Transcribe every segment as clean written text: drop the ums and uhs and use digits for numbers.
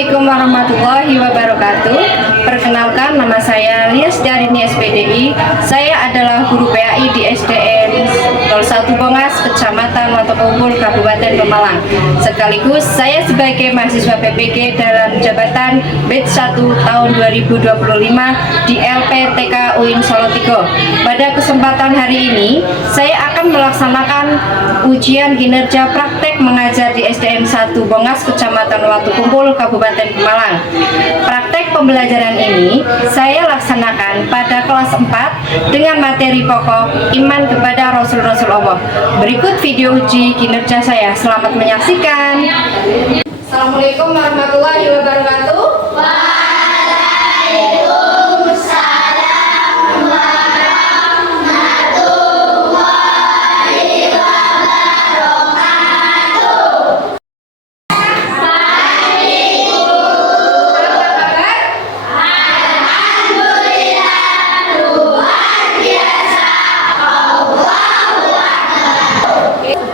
Assalamualaikum warahmatullahi wabarakatuh. Perkenalkan, nama saya Lias Darini SPDI. Saya adalah guru PAI di SDN 01 Bongas, Kecamatan Watukumpul, Kabupaten Pemalang. Sekaligus saya sebagai mahasiswa PPG dalam jabatan batch 1 tahun 2025 di LPTK UIN Solotigo. Pada kesempatan hari ini, saya akan melaksanakan ujian kinerja praktek mengajar di SDN 1 Bongas, Kecamatan Watukumpul, Kabupaten Pemalang. Praktek pembelajaran ini saya laksanakan pada kelas 4 dengan materi pokok iman kepada Rasul-Rasul Allah. Berikut video uji kinerja saya. Selamat menyaksikan. Assalamualaikum warahmatullahi wabarakatuh.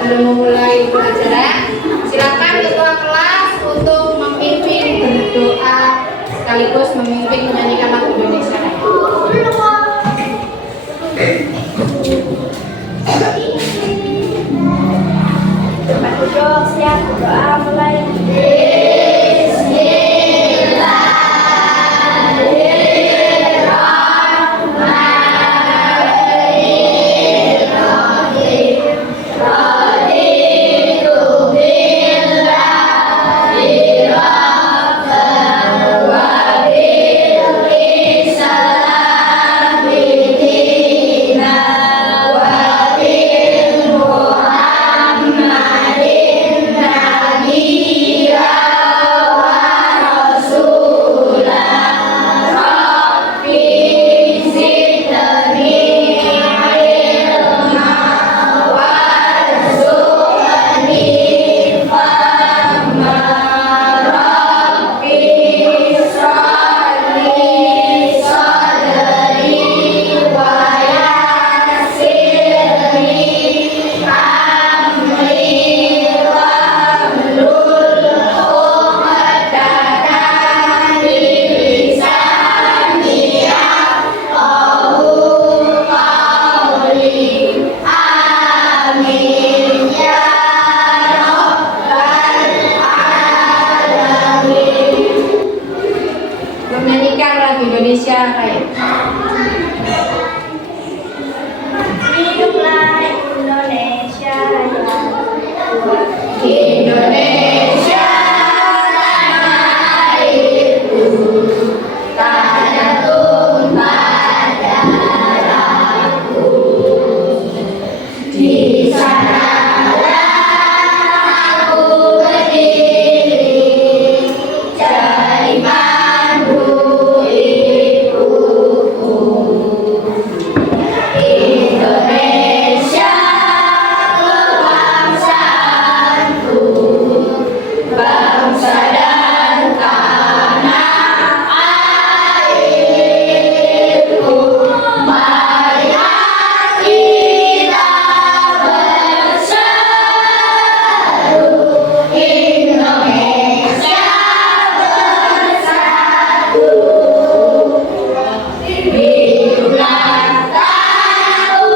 Sebelum memulai pelajaran, silakan ketua kelas untuk memimpin berdoa sekaligus memimpin menyanyikan lagu Indonesia Raya. Tempat duduk, siap, berdoa mulai. Menyanyikan lagu Indonesia Raya. Hiduplah Indonesia Raya. Indonesia tanah airku, tanah tumpah darahku. Di sanalah aku berdiri, jadi mandu ibuku. Indonesia kebangsaanku, bangsa dan tanah airku. Marilah kita bersatu, Indonesia bersatu. Hiduplah tanahku,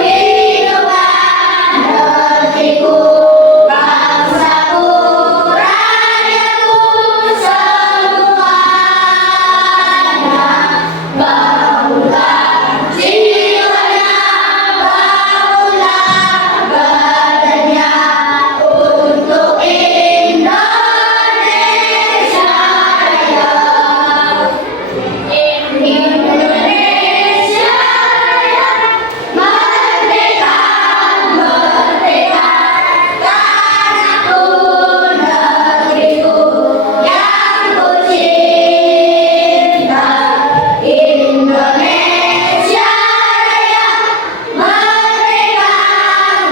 hiduplah negeriku, bangsaku, rakyatku semuanya. Bangunlah jiwanya, bangunlah badannya untuk Indonesia Raya. Indonesia Raya, merdeka, merdeka, tanahku, negeriku yang ku cinta. Indonesia Raya, merdeka,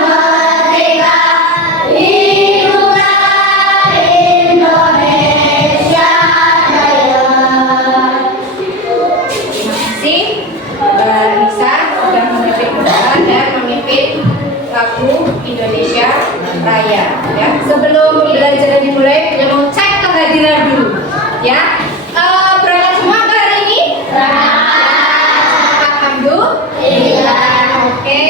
merdeka, hiduplah Indonesia Raya. Terima kasih Mbak Nisa sudah memimpin berdoa dan memimpin lagu Indonesia Raya. Ya, sebelum pembelajaran dimulai, kita mau cek kehadiran dulu. Ya, berangkat semua ke hari ini? Alhamdulillah. Oke,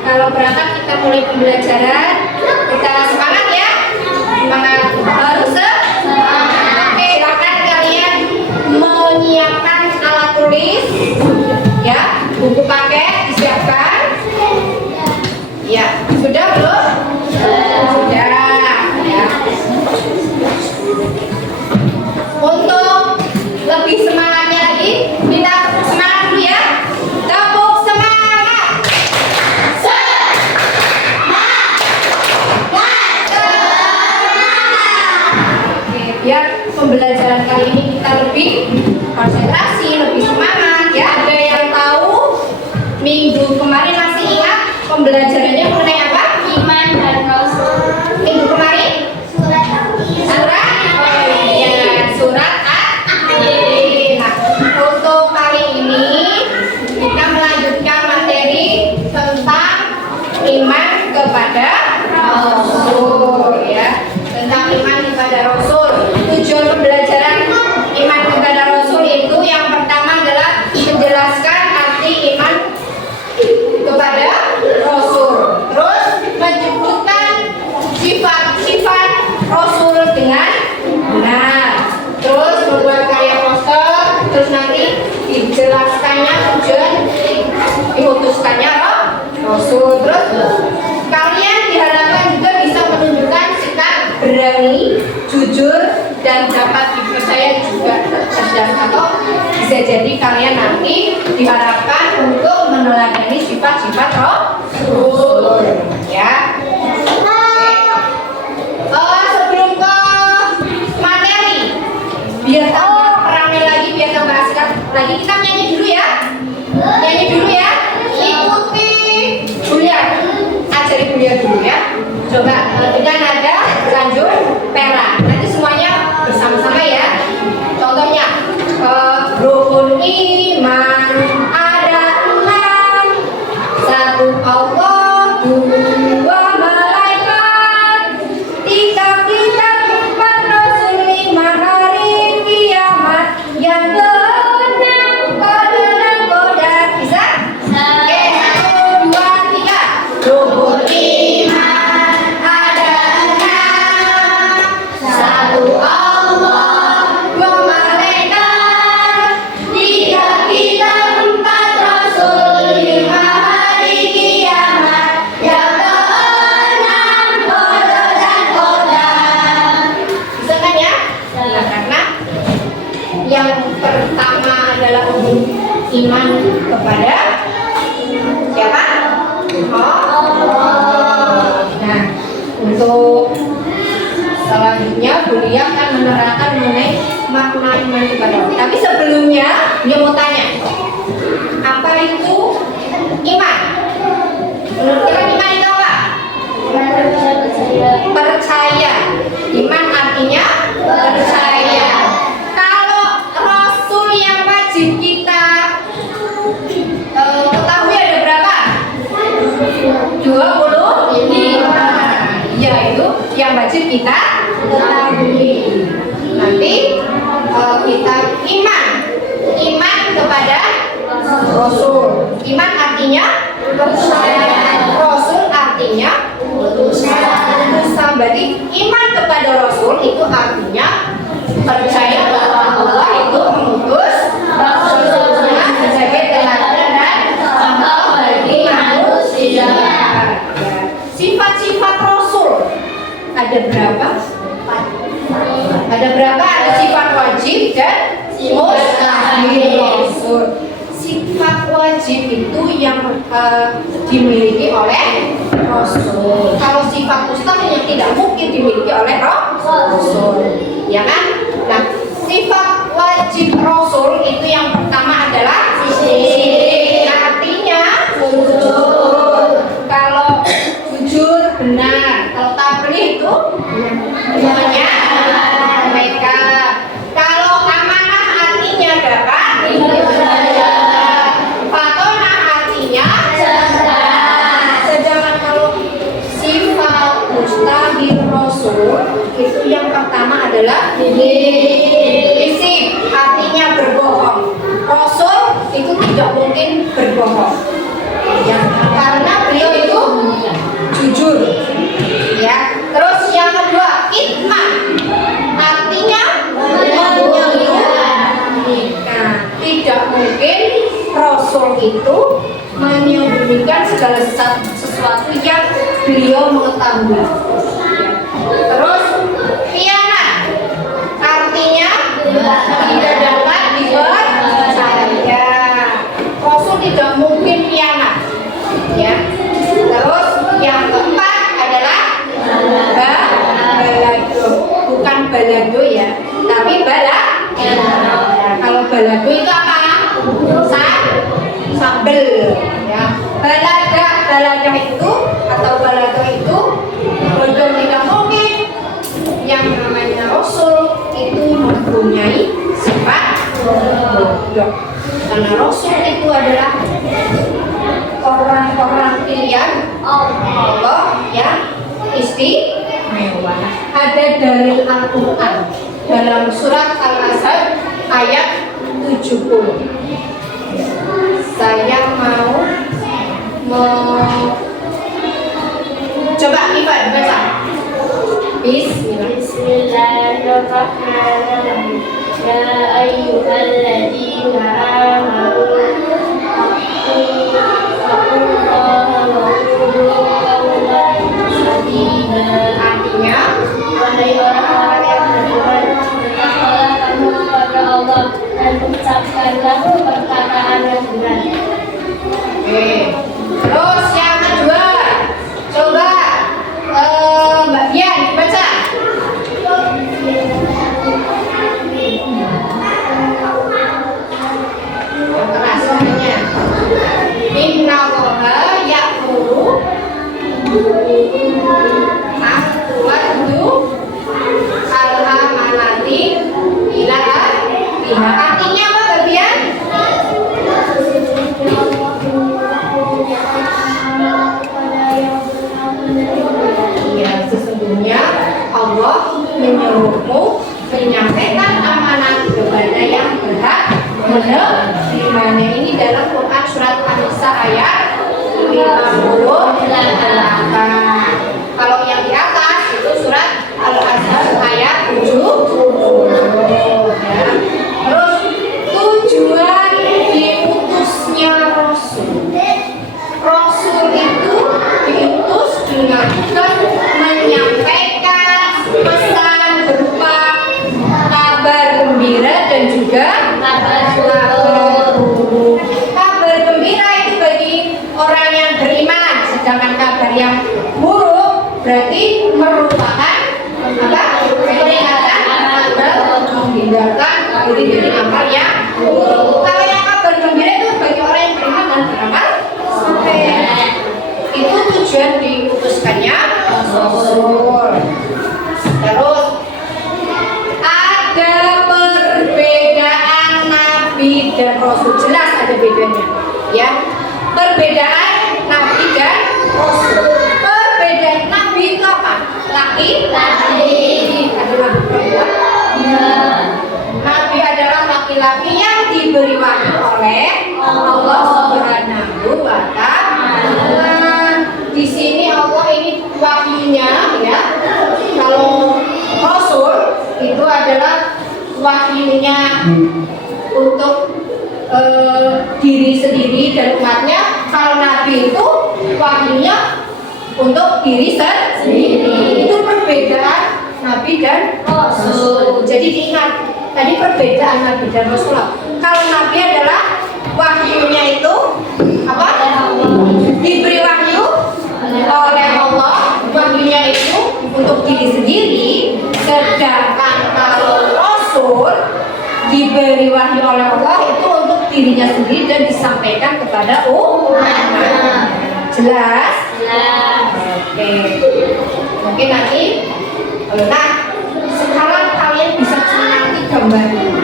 kalau berangkat kita mulai pembelajaran. Kita semangat ya. Semangat. Harus semangat. Oke, silakan kalian menyiapkan alat tulis. Ya, buku paket disiapkan. Ya, sudah belum? Sudah. Ya. Untuk lebih semangatnya lagi, kita semangat dulu ya. Tepuk semangat. Oke, biar pembelajaran kali ini kita lebih konsentrasi, lebih semangat. Ya, ada yang tahu minggu kemarin masih ingat pembelajarannya mengenai apa? Iman dan Rasul. Minggu kemarin? Surat Surat? Oh iya, surat At-Takwir. Nah, untuk kali ini kita melanjutkan materi tentang iman kepada Rasul ya. Tentang iman kepada Rasul. Tujuan pembelajaran iman kepada Rasul itu yang pertama adalah menjelaskan arti iman kepada Rasul. Terus menyebutkan sifat-sifat Rasul dengan benar. Terus membuat karya poster. Terus nanti dijelaskannya tujuan diutuskannya Rasul. Terus kalian diharapkan juga bisa menunjukkan sikap berani, jujur, dan dapat dipercaya juga cerdas, atau bisa jadi kalian nanti diharapkan untuk meneladani sifat-sifat Rasul ya. Oke. Sebelum ke materi, biar tambah ramai lagi, biar tambah asik lagi, kita nyanyi dulu ya. Nyanyi dulu ya. Ikuti Bulia, ajari Bulia dulu ya. Coba dengan nada lanjut pera. Nanti semuanya bersama-sama ya. Contohnya rukun iman ada 6. 1 Allah, 2 malaikat, 3 kitab, 4 rasul, 5 hari kiamat, yang ke-6 qadar dan qadar. Bisa? Oke, 1, 2, 3. Rukun iman ada 6. 1 Allah, 2 malaikat, 3 kitab, 4 rasul, 5 hari kiamat, yang ke-6 qadar dan qadar. Bisa kan ya? Ya, karena yang pertama adalah iman kepada siapa? Allah. Nah, untuk selanjutnya Bulia akan menerangkan mengenai makna iman kepada Allah. Tapi sebelumnya dia mau tanya, apa itu iman? Menurut kalian iman itu apa? Percaya. Iman artinya percaya. Kalau Rasul yang wajib kita ketahui ada berapa? 25. Yaitu yang wajib kita ketahui. Nanti kita iman kepada Rasul. Iman artinya percaya. Rasul artinya utusan. Berarti iman kepada Rasul itu artinya percaya bahwa Allah itu mengutus Rasulnya sebagai teladan dan contoh bagi manusia. Sifat-sifat Rasul ada berapa? Ada berapa? Ada sifat wajib dan mustahil Rasul. Sifat wajib itu yang dimiliki oleh Rasul. Kalau sifat mustahil yang tidak mungkin dimiliki oleh Rasul, ya kan? Nah, sifat wajib Rasul itu yang pertama adalah sidik. Artinya jujur. Kalau jujur benar. Kalau tabrih itu mereka. Kalau amanah artinya berapa? Fatonah artinya sedangkan kalau sifat mustahil Rasul itu yang pertama adalah mungkin berbohong. Ya, karena beliau itu jujur. Ya. Terus yang kedua, kitman. Artinya menyembunyikan. Tidak mungkin Rasul itu menyembunyikan segala sesuatu yang beliau mengetahui. Terus khianat. Artinya tidak dapat dipercaya. Rasul tidak mungkin khianat. Ya. Terus yang keempat adalah balado. Bukan balado ya, tapi kalau balado itu apa? Sambel. Ya. Balada itu atau balado itu bodoh tidak mungkin. Yang namanya Rasul itu mempunyai sifat bodoh. Karena Rasul itu adalah orang-orang pilihan Allah yang istimewa. Ada dalil Al-Quran dalam surat Al-Ahzab ayat 70. Saya mau coba Ivan baca. Bismillahirrahmanirrahim. Ya ayyuhalladzina amanu Artinya, wahai orang-orang yang beriman, bertakwalah kamu kepada Allah dan ucapkanlah perkataan yang benar. oke. Terus yang kedua, coba Mbak Dian baca. Yang keras suaranya. Inna Allaha ya'muru al-amanati ila ahliha. Artinya apa bagian? Ya, sesungguhnya Allah menyuruhmu menyampaikan amanat kepada yang berhak menerimanya. Ini dalam Quran surat An-Nisa ayat 58. Kalau yang di atas itu surat Al-Ahzab ayat 70. Ya. Terus tujuan diutusnya Rasul. Rasul itu diutus dengan tujuan menyampaikan pesan berupa kabar gembira dan juga kabar buruk. Kabar gembira itu bagi orang yang beriman, sedangkan kabar yang buruk berarti merupakan peringatan dan menghindarkan dari amal yang buruk. Kalau yang kabar gembira itu bagi orang yang beriman dan beramal soleh. Itu tujuan diutuskannya Rasul. Terus ada perbedaan Nabi dan Rasul, jelas ada bedanya. Ya, perbedaan Nabi dan Rasul. Perbedaan Nabi itu apa? Laki-laki. Ada Nabi perempuan? Nabi adalah laki-laki yang diberi wahyu oleh Allah Subhanahu wa Ta'ala. Di sini Allah ini wahyunya, ya. Kalau Rasul itu adalah wahyunya untuk diri sendiri dan umatnya. Kalau Nabi itu wahyunya untuk diri sendiri. Itu perbedaan Nabi dan Rasul. Jadi diingat tadi perbedaan Nabi dan Rasul. Kalau Nabi adalah wahyunya itu apa? Diberi wahyu oleh Allah, wahyunya itu untuk diri sendiri. Sedangkan kalau Rasul diberi wahyu oleh Allah itu untuk dirinya sendiri dan disampaikan kepada umat. Jelas? Oke. Mungkin nanti. Nah, sekarang kalian bisa mengerti gambar ini.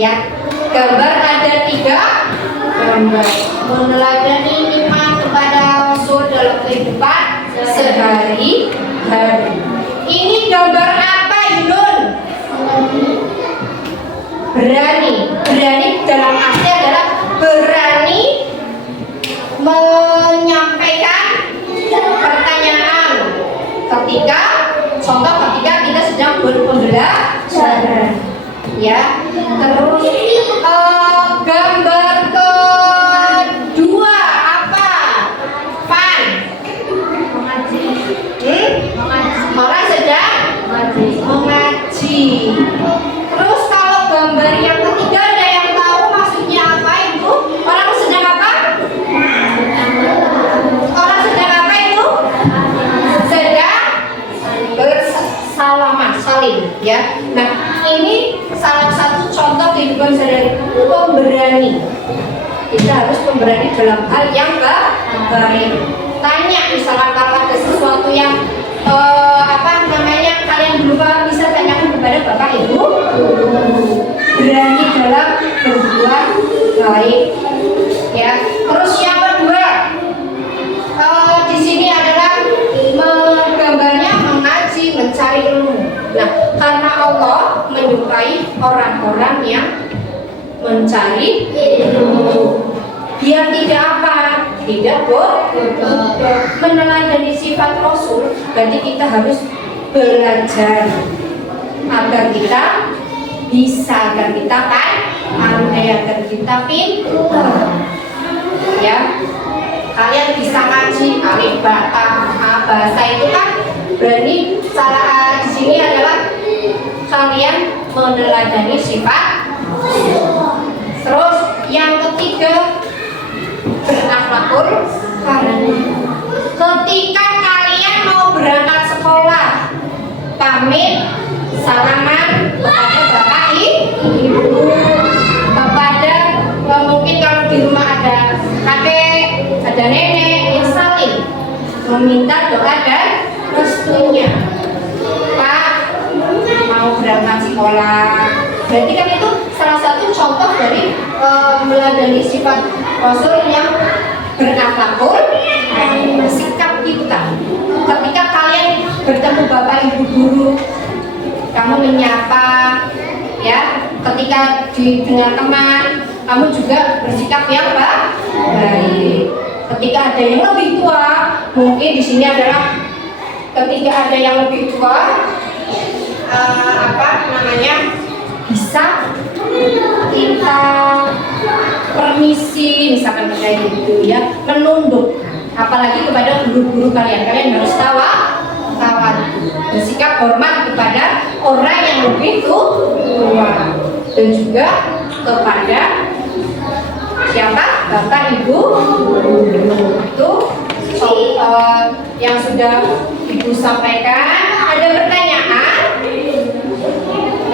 Ya, gambar ada 3 gambar. Meneladani iman kepada Rasul dalam kehidupan sehari-hari. Ini gambar apa, Yunun? Berani. Berani dalam arti adalah berani ya. Terus gambar kedua apa? Pan. Orang sedang mengaji. Terus kalau gambar yang ketiga ada yang tahu maksudnya apa itu? Orang sedang apa? Orang sedang apa itu? Sedang bersalaman, saling, ya. Nah, ini salah satu contoh kehidupan sehari-hari pemberani. Kita harus pemberani dalam hal yang baik. Tanya misalkan kalau ada sesuatu yang kalian belum paham, bisa tanyakan kepada bapak ibu. Berani dalam berbuat baik, ya. Terus yang kedua, di sini adalah gambarnya mengaji, mencari ilmu. Nah, karena Allah menyukai orang-orang yang mencari ilmu, biar tidak apa? Tidak bodoh. Meneladani sifat Rasul, berarti kita harus belajar agar kita bisa, agar kita pandai, agar kita pintar. Ya, kalian bisa ngaji alif bahasa itu kan berarti salah di sini adalah kalian meneladani sifat. Terus yang ketiga, berakhlakul karim. Ketika kalian mau berangkat sekolah, pamit salaman kepada bapak ibu, kepada mungkin kalau di rumah ada kakek, ada nenek, yang saling meminta doa dan restunya. Pak, mau berangkat sekolah. Berarti kan itu salah satu contoh dari meladani sifat Rasul yang berakhlakul sikap kita. Ketika kalian bertemu bapak ibu guru, kamu menyapa, ya. Ketika dengan teman, kamu juga bersikap yang baik. Ketika ada yang lebih tua, mungkin di sini adalah ketika ada yang lebih tua, bisa kita permisi, misalkan kayak gitu, ya, menunduk. Apalagi kepada guru-guru kalian harus bersikap hormat kepada orang yang lebih tua, dan juga kepada siapa? Bapak ibu. Itu yang sudah ibu sampaikan. Ada pertanyaan?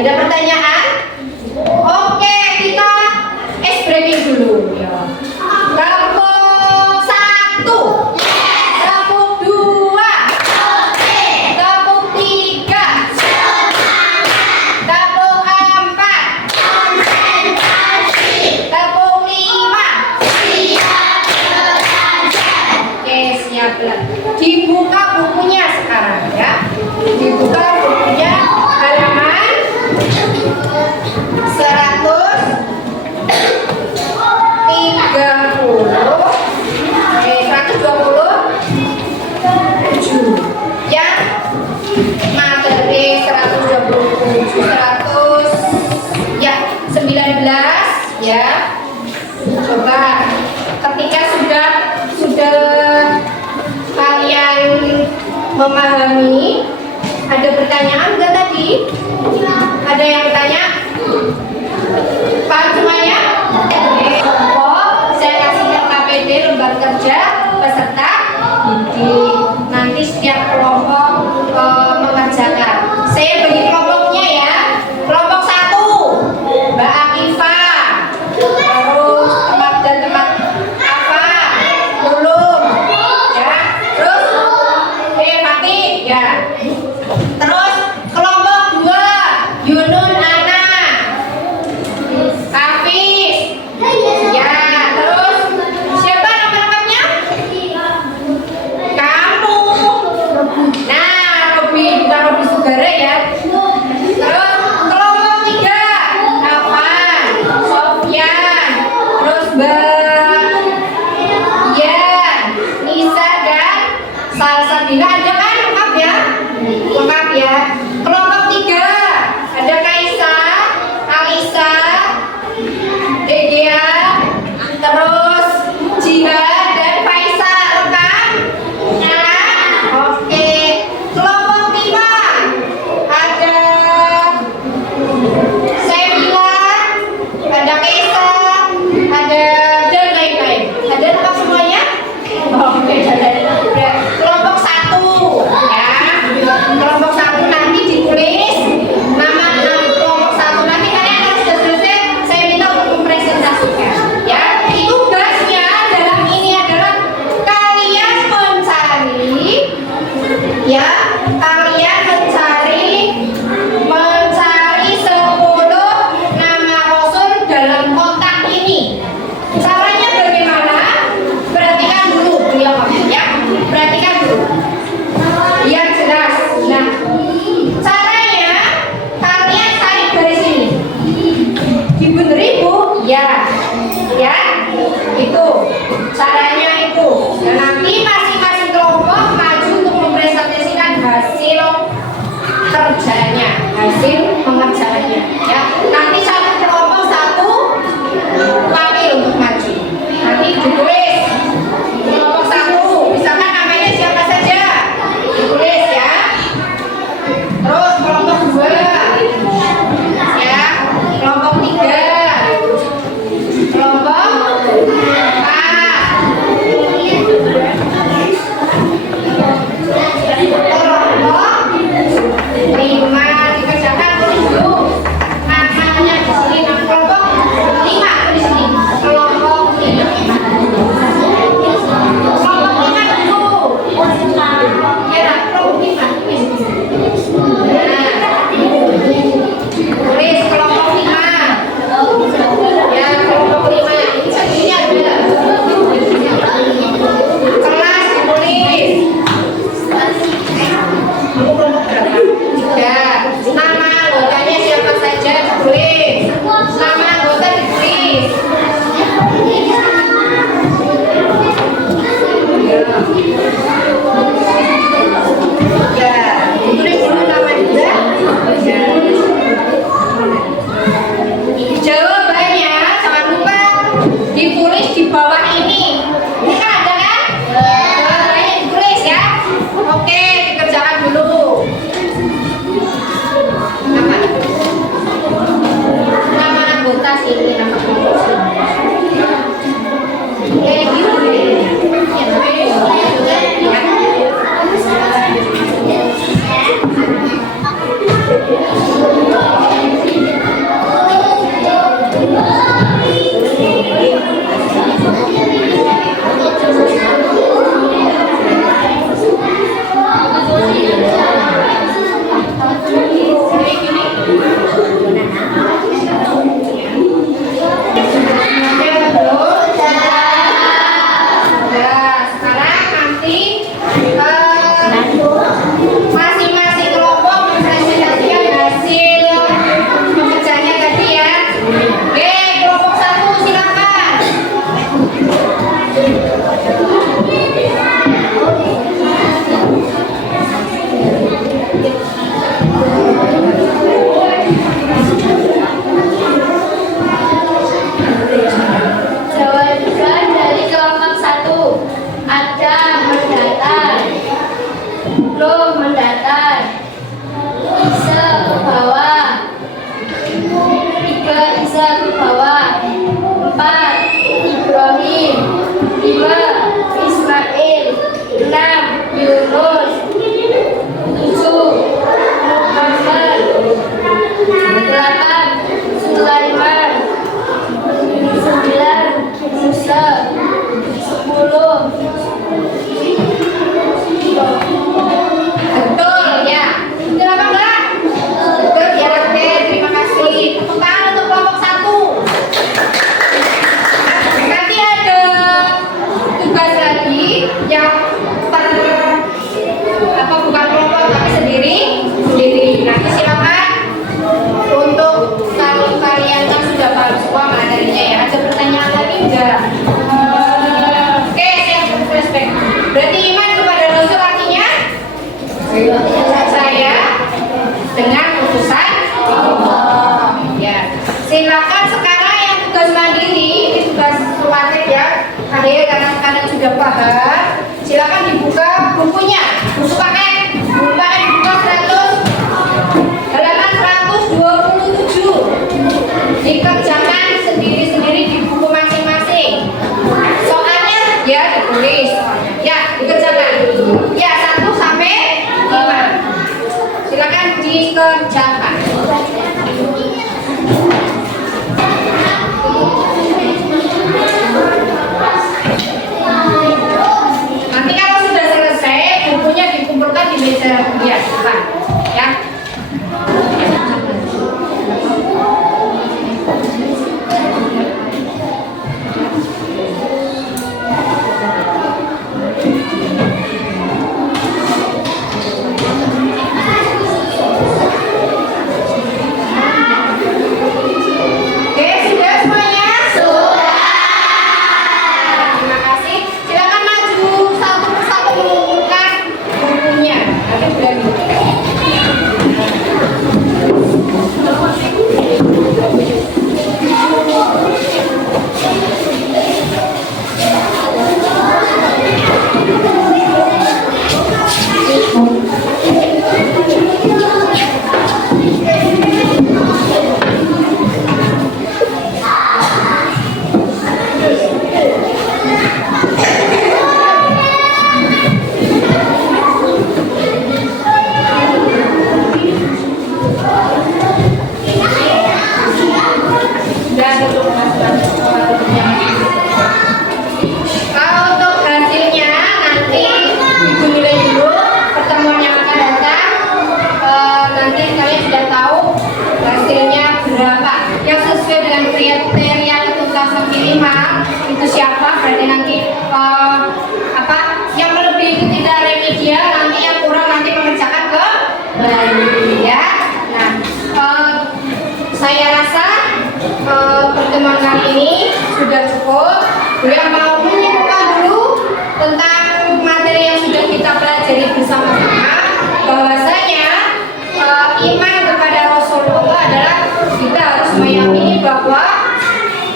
Ada pertanyaan? Oke, kita breaking dulu. Tepuk 1, tepuk 2, tepuk 3, tepuk 4, tepuk 5. Oke, siap. Dibuka bukunya sekarang, ya. Dibuka bukunya halaman 127, yang materi 19, ya. Coba ketika sudah kalian memahami, ada pertanyaan enggak tadi? Ada yang bertanya? Paham semuanya? Saya kasihkan KPD, lembar kerja peserta didik. Nanti setiap kelompok mengerjakan. Saya bagi kelompoknya, ya. Kelompok 1, Mbak Akifa. Terus teman apa? Ulum, ya. Terus Fatih, ya. Terus kelompok 2, Yunun Ana, Hafiz, ya. Terus siapa nama lengkapnya? Jihan dan Faisal rekam? Oke. Kelompok 5 ada Sevilla, ada Kesa, ada dan lain-lain. Ada lengkap semuanya? Oke, kelompok 1 ya. Kelompok 1 nanti ditulis nama kelompok 1 nanti kalian kalau sudah selesai saya minta untuk mempresentasikan ya. Tugasnya dalam ini adalah kalian mencari ya, kalian mencari 10 nama rasul dalam kotak ini. Caranya bagaimana? Perhatikan dulu beliau ya. Perhatikan dulu. Yang jelas. Nah, caranya kalian tarik dari sini. Dibeneri Bu? Ya. Ya. Itu. Caranya itu. Dan nanti masing-masing kelompok maju untuk mempresentasikan hasil kerjanya, hasil pengerjaannya. Ya. Nanti satu kelompok satu wakil untuk maju. Nanti ditulis kelompok 1, misalkan namanya siapa saja, ditulis ya. Terus kelompok 2 ya, kelompok 3, kelompok 4, kelompok 5 dikerjakan, tulis dulu namanya di sini. Nah, kelompok 5 tulis sini. Kelompok 5. Kelompok 5 dulu. Ya, dah, kelompok 5 tulis. Nah, tulis kelompok 5. Ya, kelompok 5. Ini ada. Kelas ditulis. Kelompok berapa? 3. Nama anggotanya siapa saja ditulis. Nama anggota ditulis. Ya, ditulis dulu nama juga. Ya. Jawabannya jangan lupa ditulis di bawah ini. Ini kan ada kan? Jawabannya ditulis ya. Oke, dikerjakan dulu. Nama anggota sini, nama anggota. Gitu. Sekarang nanti masing-masing kelompok mempresentasikan hasil pekerjaannya tadi ya. Oke, kelompok 1 silakan. Jawaban dari kelompok 1 ada mendatar, belum mendatar, bisa ke bawah, 3 bisa ke bawah, 4 Ibrahim, 5 Ismail, 6 Yunus, 7 Muhammad, 8 Sulaiman, 9 Musa, 10 Betul ya. Betul apa enggak? Betul ya. Oke, terima kasih. Tepuk tangan untuk kelompok 1. Nanti ada tugas lagi yang bukan kelompok tapi sendiri. Nanti silakan untuk kalau kalian kan sudah paham semua materinya ya. Ada pertanyaan lagi enggak? Oke, siap flashback. Berarti iman kepada Rasul artinya saya dengan utusan Allah. Ya. Silakan sekarang yang tugas mandiri, ini tugas keluarga ya. Ada karena sudah paham, silakan dibuka bukunya. Buku paket dibuka 100 halaman 127. Dikerjakan sendiri-sendiri di buku masing-masing. Soalnya ya ditulis, ya dikerjakan. Ya 1 sampai 5. Silakan dikerjakan. Nanti kalau sudah selesai, bukunya dikumpulkan di meja kuliah, ya. Kalau untuk hasilnya nanti Ibu nilai dulu pertemuan yang akan datang. Nanti kalian sudah tahu hasilnya berapa. Yang sesuai dengan kriteria ketuntasan minimal itu siapa? Berarti nanti yang melebihi itu tidak remedial, nanti yang kurang nanti mengerjakan kembali ya. Nah, saya rasa pertemuan kali ini sudah cukup. Yang mau menyimpulkan dulu tentang materi yang sudah kita pelajari bersama-sama, bahwasanya iman kepada Rasulullah adalah kita harus meyakini bahwa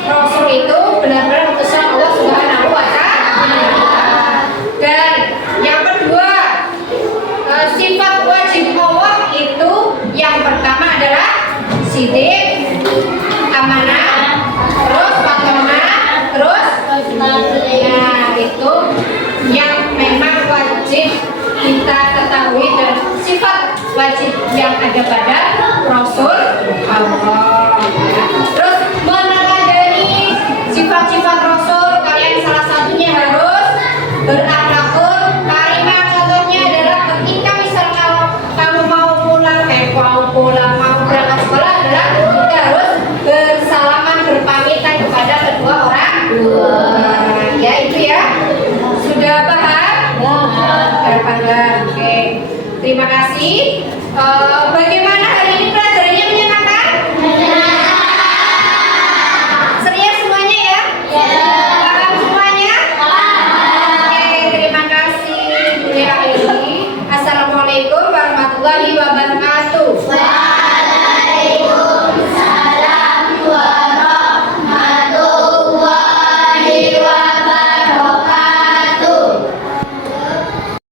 Rasul itu benar-benar utusan Allah Subhanahu wa Ta'ala. Dan yang kedua, sifat wajib Allah itu yang pertama adalah sidik, amanah, terus patonah, terus nah itu yang memang wajib kita ketahui dan sifat wajib yang ada pada Rasul Allah. Terus meneladani sifat-sifat Rasul, kalian salah satunya harus berakhlakul karimah. Contohnya adalah ketika misal kalau kamu mau pulang mau berangkat sekolah adalah kita harus bersalaman berpamitan kepada kedua orang tua. Ya itu ya. Sudah paham? Oke. Terima kasih. Bagaimana